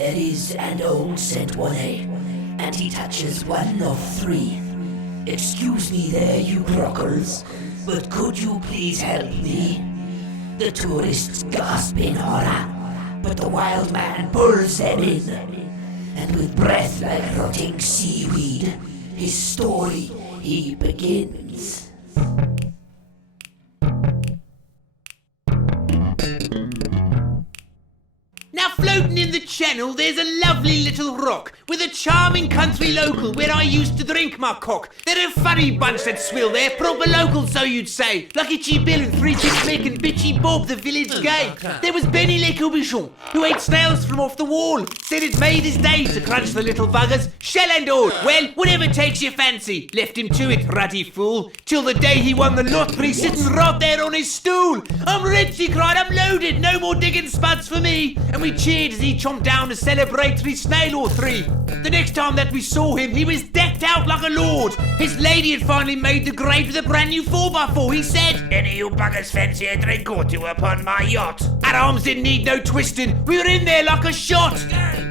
There is an old Saint Bonnet, and he touches one of three. Excuse me there, you brockles, but could you please help me? The tourists gasp in horror, but the wild man pulls them in. And with breath like rotting seaweed, his story he begins. Now floating in the channel there's a lovely little rock with a charming country local where I used to drink my cock. They're a funny bunch that swill there, proper locals so you'd say. Lucky Chi Bill and Three Chicks Mick and Bitchy Bob the village gay. There was Benny Le Cobichon who ate snails from off the wall. Said it made his day to crunch the little buggers, shell and all. Well, whatever takes your fancy, left him to it, ruddy fool. Till the day he won the lottery sitting right there on his stool. I'm rich, he cried, I'm loaded, no more digging spuds for me. And we cheered as he chomped down a celebratory snail or three. The next time that we saw him, he was decked out like a lord. His lady had finally made the grade with a brand new 4x4. He said, "Any of you buggers fancy a drink or two upon my yacht?" Our arms didn't need no twisting, we were in there like a shot.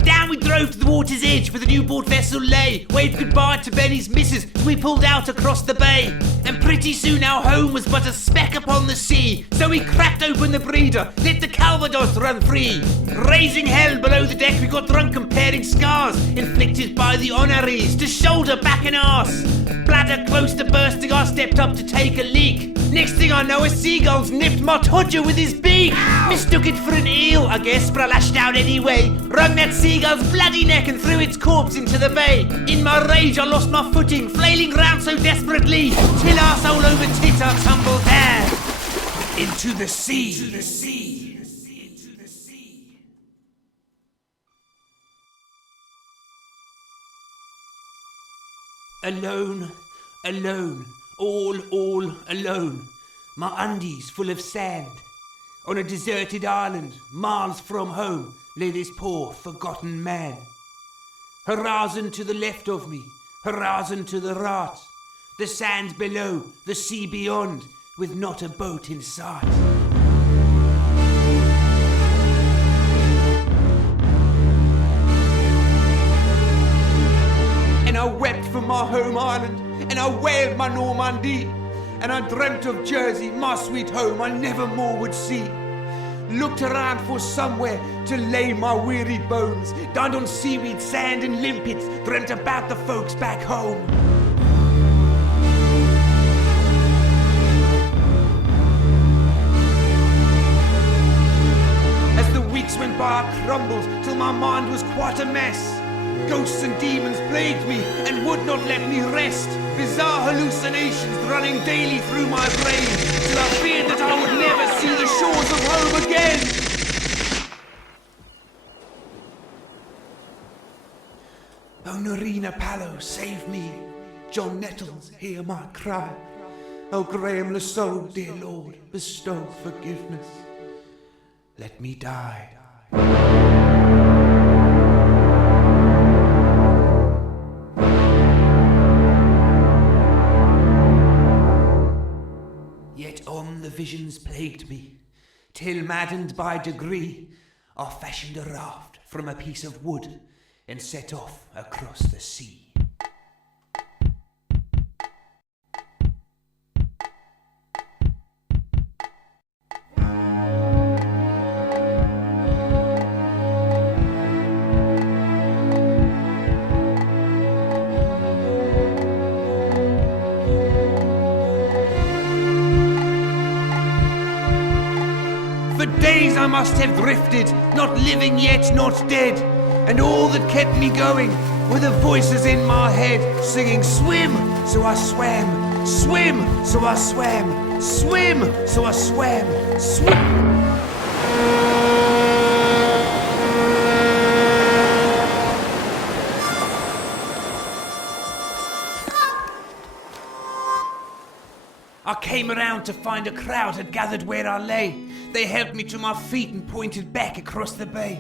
Down we drove to the water's edge where the newport vessel lay. Waved goodbye to Benny's missus as we pulled out across the bay. And pretty soon our home was but a speck upon the sea. So we cracked open the breeder, let the Calvados run free. Raising hell below the deck, we got drunk comparing scars inflicted by the honorees to shoulder, back and arse. Bladder close to bursting, I stepped up to take a leak. Next thing I know, a seagull's nipped my todger with his beak. Mistook it for an eel, I guess, but I lashed out anyway. Wrung that seagull's bloody neck and threw its corpse into the bay. In my rage, I lost my footing, flailing round so desperately, till arsehole over tit I tumbled there into the sea. Into the sea. Alone, alone, all alone. My undies full of sand. On a deserted island, miles from home, lay this poor, forgotten man. Horizon to the left of me, horizon to the right. The sand below, the sea beyond, with not a boat in sight. And I wept for my home island, and I wailed my Normandy, and I dreamt of Jersey, my sweet home I never more would see. Looked around for somewhere to lay my weary bones, dined on seaweed, sand and limpets, dreamt about the folks back home. As the weeks went by I crumbled till my mind was quite a mess. Ghosts and demons plagued me and would not let me rest. Bizarre hallucinations running daily through my brain, till I feared that I would never see the shores of home again. Oh, Norina Pallo, save me. John Nettles, hear my cry. Oh, Graham Lasso, dear Lord, bestow forgiveness. Let me die. Yet on the visions plagued me, till maddened by degree, I fashioned a raft from a piece of wood and set off across the sea. For days I must have drifted, not living yet, not dead. And all that kept me going were the voices in my head, singing, swim, so I swam, swim, so I swam, swim, so I swam, swim. I came around to find a crowd had gathered where I lay. They helped me to my feet and pointed back across the bay.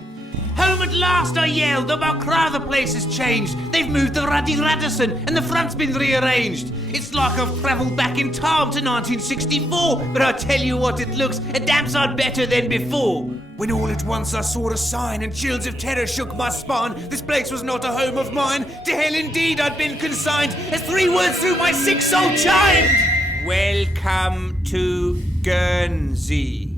Home at last, I yelled, though my cry the place has changed. They've moved the ruddy Radisson and the front's been rearranged. It's like I've travelled back in time to 1964, but I tell you what, it looks a damn sight better than before. When all at once I saw a sign and chills of terror shook my spine. This place was not a home of mine. To hell indeed I'd been consigned, as 3 words through my sick soul chimed. Welcome to Guernsey.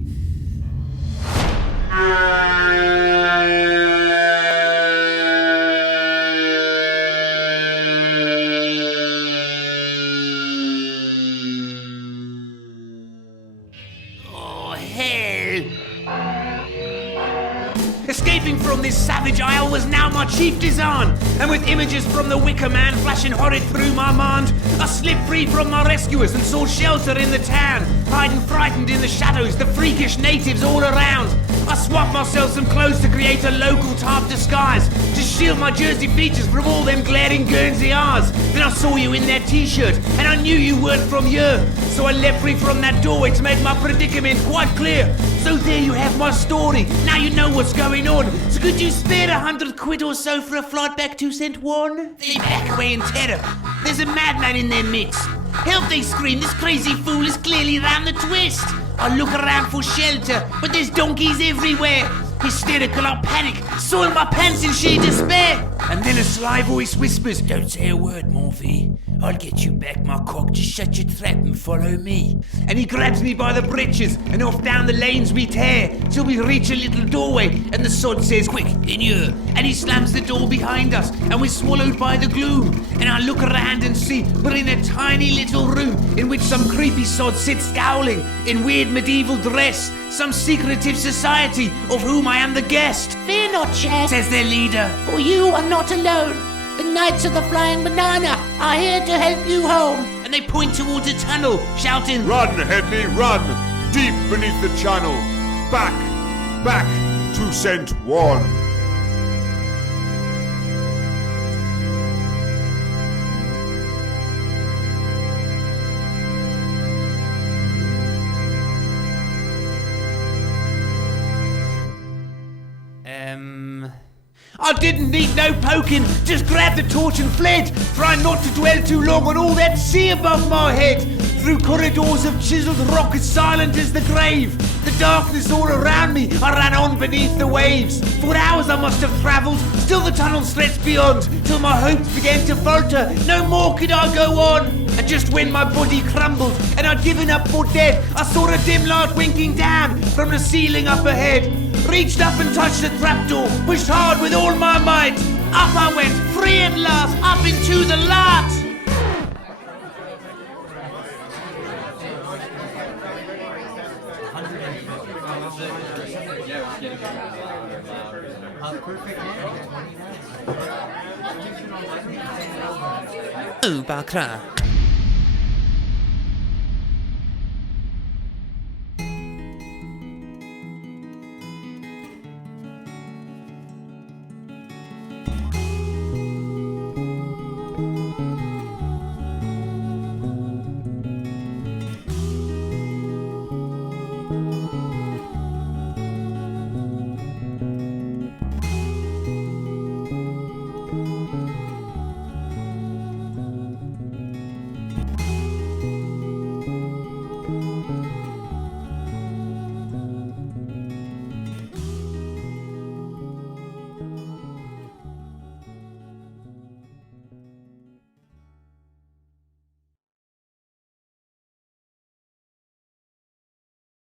Oh, hell. Escaping from this savage isle was now my chief design, and with images from the Wicker Man flashing horrid through my mind, I slipped free from my rescuers and sought shelter in the town, hiding frightened in the shadows, the freakish natives all around. I swapped myself some clothes to create a local type disguise, to shield my Jersey features from all them glaring Guernsey eyes. Then I saw you in that t-shirt, and I knew you weren't from here, so I leapt free from that doorway to make my predicament quite clear. So there you have my story, now you know what's going on. So could you spare 100 quid or so for a flight back to St. Juan? They back away in terror. There's a madman in their midst. Help, they scream, this crazy fool is clearly round the twist. I look around for shelter, but there's donkeys everywhere. Hysterical, I panic, soil my pants in sheer despair. And then a sly voice whispers, "Don't say a word, Morphy. I'll get you back, my cock. Just shut your trap and follow me." And he grabs me by the breeches, and off down the lanes we tear, till we reach a little doorway, and the sod says, "Quick, in here." And he slams the door behind us, and we're swallowed by the gloom. And I look around and see we're in a tiny little room, in which some creepy sod sits scowling, in weird medieval dress, some secretive society, of whom I am the guest. "Fear not, Chad," says their leader, "for you are not alone. The Knights of the Flying Banana are here to help you home." and they point towards a tunnel, shouting, "Run, Hedley, run! Deep beneath the channel! Back, back to St. Juan!" I didn't need no poking, just grabbed the torch and fled, trying not to dwell too long on all that sea above my head. Through corridors of chiseled rock as silent as the grave, the darkness all around me, I ran on beneath the waves. For hours I must have travelled, still the tunnel stretched beyond, till my hopes began to falter, no more could I go on. And just when my body crumbled and I'd given up for dead, I saw a dim light winking down from the ceiling up ahead. Reached up and touched the trapdoor, pushed hard with all my might. Up I went, free at last, up into the light. Oh, Bacra.